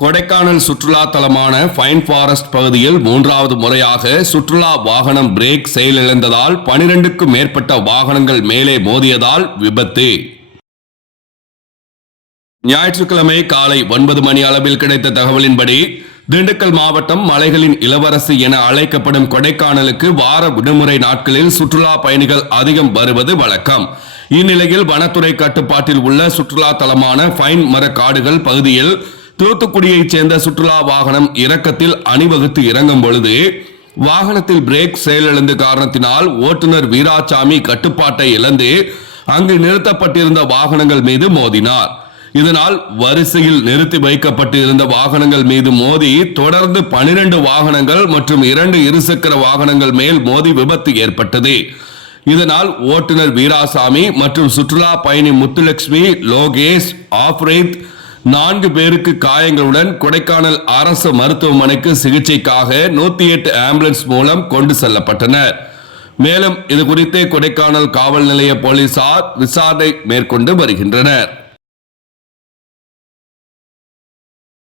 கொடைக்கானல் சுற்றுலா தலமான fine forest பகுதியில் மூன்றாவது முறையாக சுற்றுலா வாகனம் பிரேக் செயலிழந்ததால் பனிரெண்டுக்கும் மேற்பட்ட வாகனங்கள் மேலே மோதியதால் விபத்து. ஞாயிற்றுக்கிழமை காலை ஒன்பது மணி அளவில் கிடைத்த தகவலின்படி திண்டுக்கல் மாவட்டம் மலைகளின் இளவரசி என அழைக்கப்படும் கொடைக்கானலுக்கு வார விடுமுறை நாட்களில் சுற்றுலா பயணிகள் அதிகம் வருவது வழக்கம். இந்நிலையில் வனத்துறை கட்டுப்பாட்டில் உள்ள சுற்றுலா தலமான ஃபைன் மர காடுகள் பகுதியில் தூத்துக்குடியைச் சேர்ந்த சுற்றுலா வாகனம் இறக்கத்தில் அணிவகுத்து இறங்கும் பொழுது வாகனத்தில் பிரேக் செயலிழந்த காரணத்தினால் ஓட்டுநர் வீராசாமி கட்டுப்பாட்டை இழந்து அங்கு நிறுத்தப்பட்டிருந்த வாகனங்கள் மீது மோதினார். இதனால் வரிசையில் நிறுத்தி வைக்கப்பட்டு இருந்த வாகனங்கள் மீது மோதி தொடர்ந்து பனிரெண்டு வாகனங்கள் மற்றும் இரண்டு இருசக்கர வாகனங்கள் மேல் மோதி விபத்து ஏற்பட்டது. இதனால் ஓட்டுநர் வீராசாமி மற்றும் சுற்றுலா பயணி முத்துலட்சுமி லோகேஷ் ஆப்ரேத் நான்கு பேருக்கு காயங்களுடன் கொடைக்கானல் அரசு மருத்துவமனைக்கு சிகிச்சைக்காக நூத்தி எட்டு ஆம்புலன்ஸ் மூலம் கொண்டு செல்லப்பட்டனர். மேலும் இது குறித்து கொடைக்கானல் காவல் நிலைய போலீசார் விசாரணை மேற்கொண்டு வருகின்றனர்.